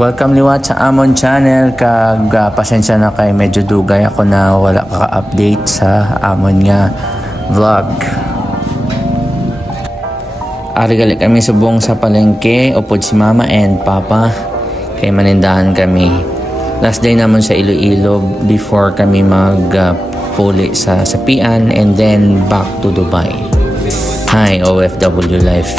Welcome liwat sa Amon Channel. Pasensya na kay medyo dugay ako na wala ka-update sa Amon nga vlog. Arigali kami subong sa palengke, upod si mama and papa kay manindahan kami. Last day naman sa Iloilo before kami puli sa Sapian and then back to Dubai. Hi OFW life.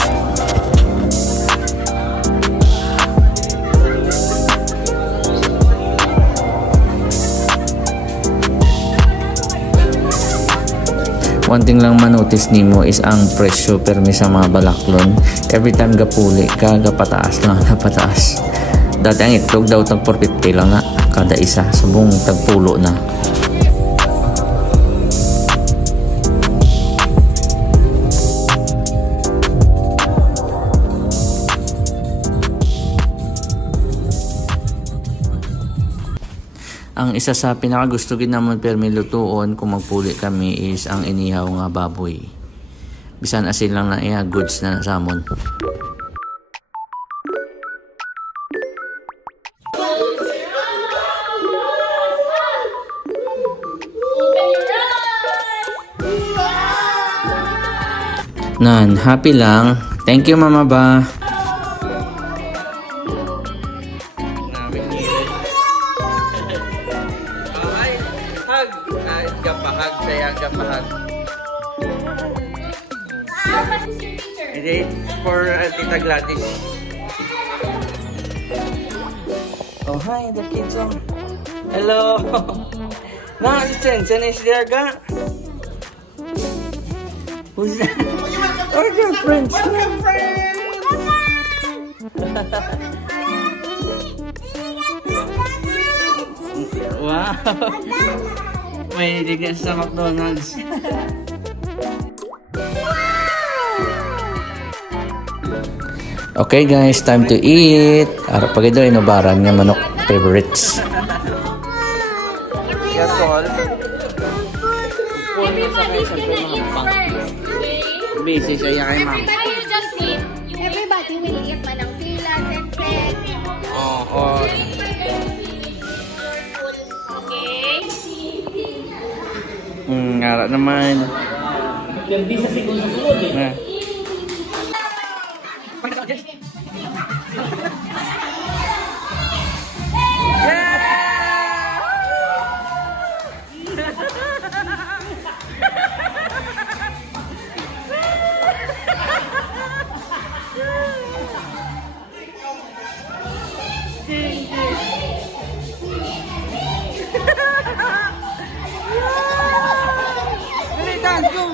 One thing lang manotice nimo is ang presyo permi sa mga balaklon. Every time gapuli ka, gapataas lang, gapataas. Dati ang itlog daw tag 450 lang na kada isa, subong tagpulo na. Ang isa sa pinakagusto gid namon permi lutuon kung magpuli kami is ang inihaw nga baboy. Bisan asin lang na iya, goods na sa amon. Nan, happy lang. Thank you mama ba. Gapahag saya, gapahag. It for Tita Gladys. Oh, hi, the kids. Hello. Na, si Chen is there, ga? Who's that? Oh, your friends. Wow. May ligas sa McDonald's. Okay guys, time to eat. Ara pagid daw inubaran nga manok favorites. Busy siya kay ma'am. Everybody will eat manang pila, sensei. Oh. Ngara naman. Gandi sa segundo sulod eh.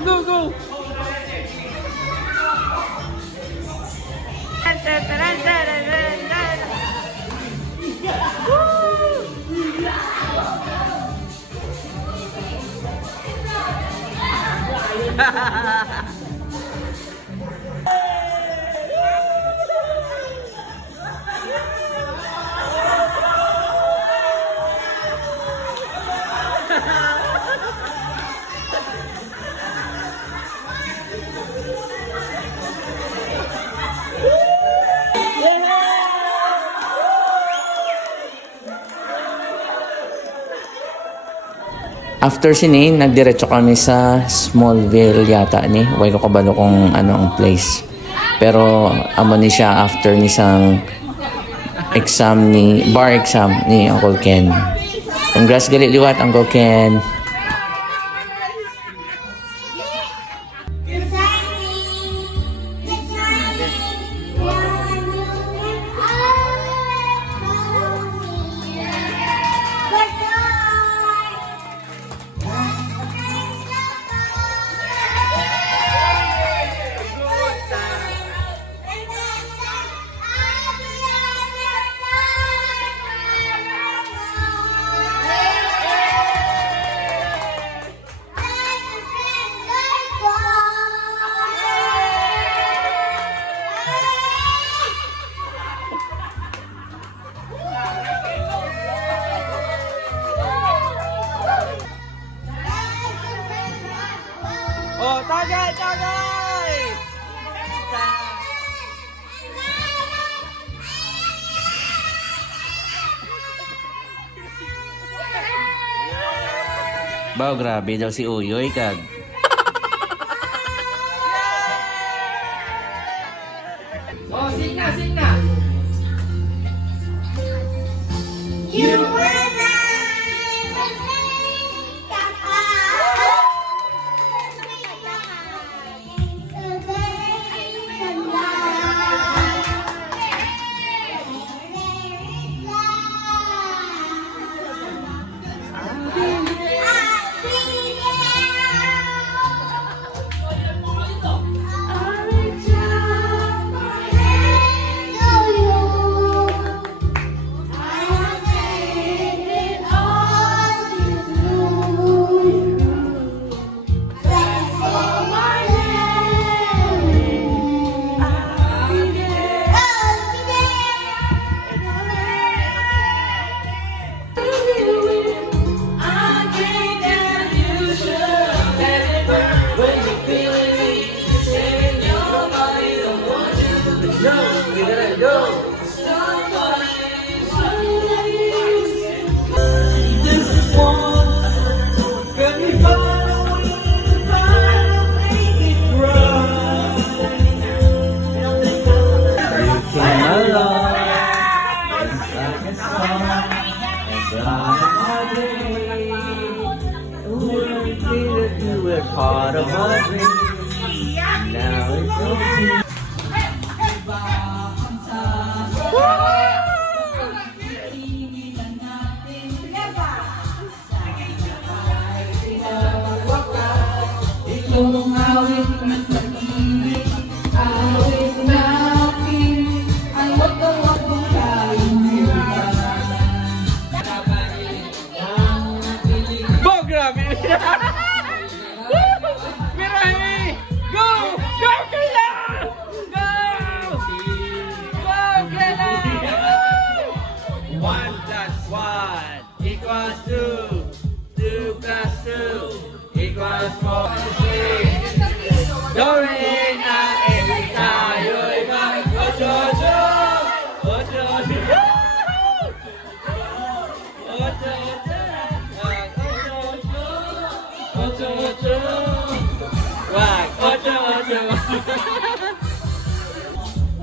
Go. After sini, nagdiretso kami sa Smallville yata ni. Way ko kabalo kung ano ang place. Pero amo ni siya after ni sang bar exam ni Uncle Ken. Congrats gali liwat Uncle Ken. Bao, grabe daw si Uyoy kag. Oh, sing na, sing na. You were part of my dream. Now it's over.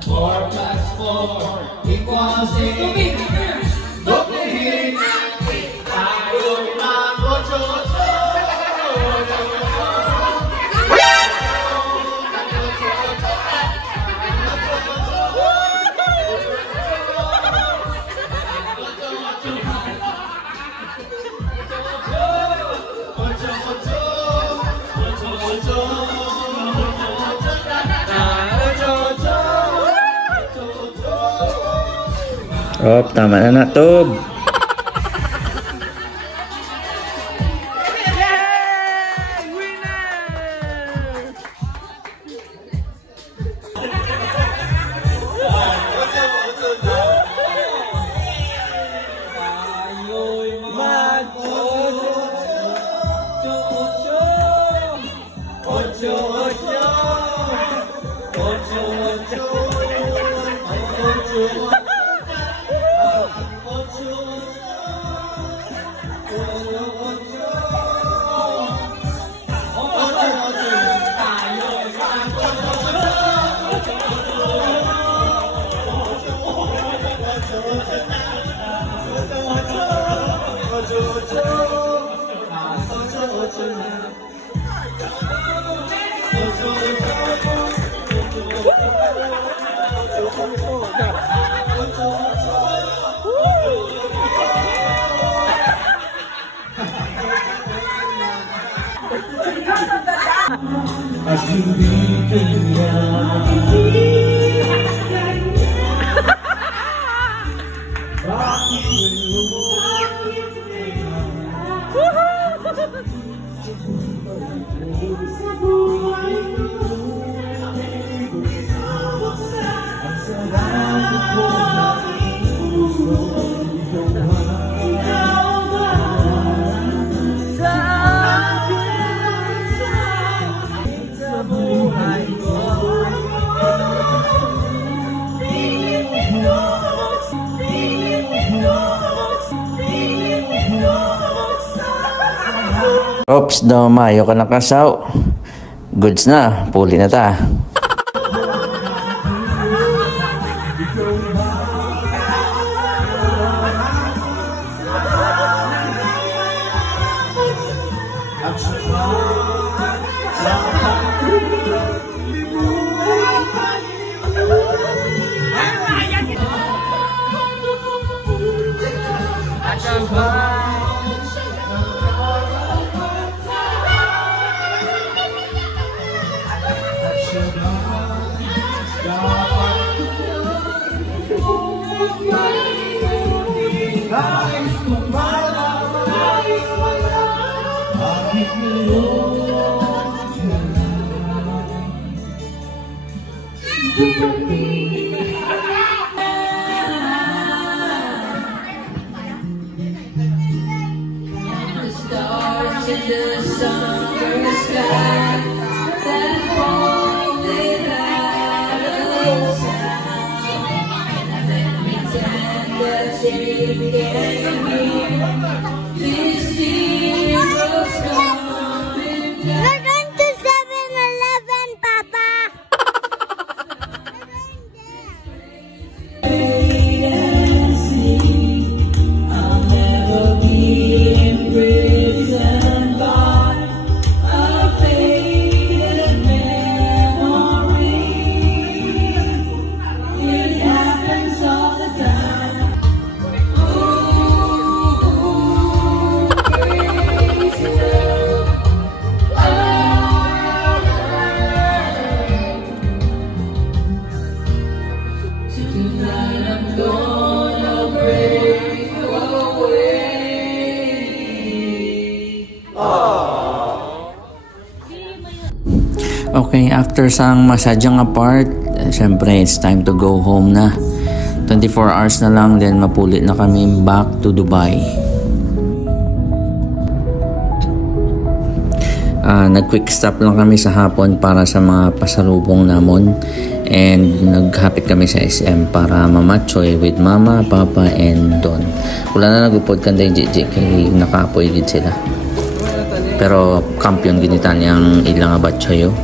Four plus four equals eight. Bukihin natin tayo ng ocho-ocho. Oh, tama na Tob. At hindi kanya Oops, daw mayo ka nakasaw. Goods na, puli na ta. We're going to 7-Eleven, Papa. Okay, after sang masadyang apart, syempre it's time to go home na. 24 hours na lang, then mapuli na kami back to Dubai. Nag-quick stop lang kami sa hapon para sa mga pasalubong namon. And naghapit kami sa SM para mamatchoy with Mama, Papa, and Don. Wala na nagupod kanday JJ kay nakaapoy gid sila. Pero kampiyon ginitan yang ilang abatchoyo.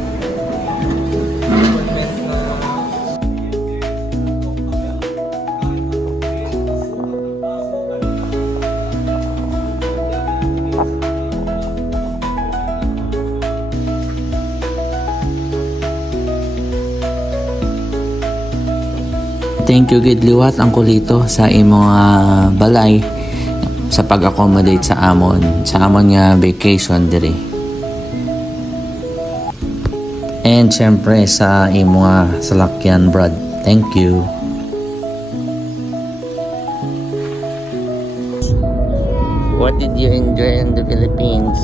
Thank you gid liwat ang kulito sa imong balay sa pag-accommodate sa amon nga vacation diri. And syempre sa imong salakyan Brad. Thank you. What did you enjoy in the Philippines?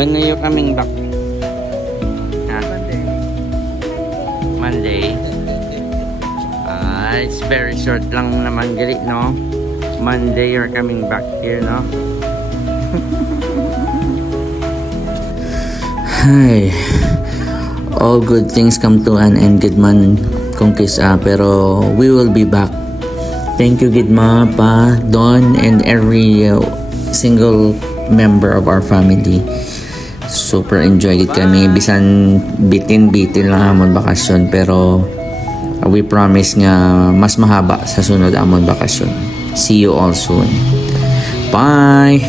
When are you coming back? Monday. It's very short lang naman gali, no? Monday you're coming back here, no? Hi. All good things come to an end, good man kung kisa, pero we will be back. Thank you, Gidma, Pa, Don, and every single member of our family. Super enjoy it kami, bisan bitin lang amon bakasyon, pero we promise nga mas mahaba sa sunod amon bakasyon. See you all soon. Bye.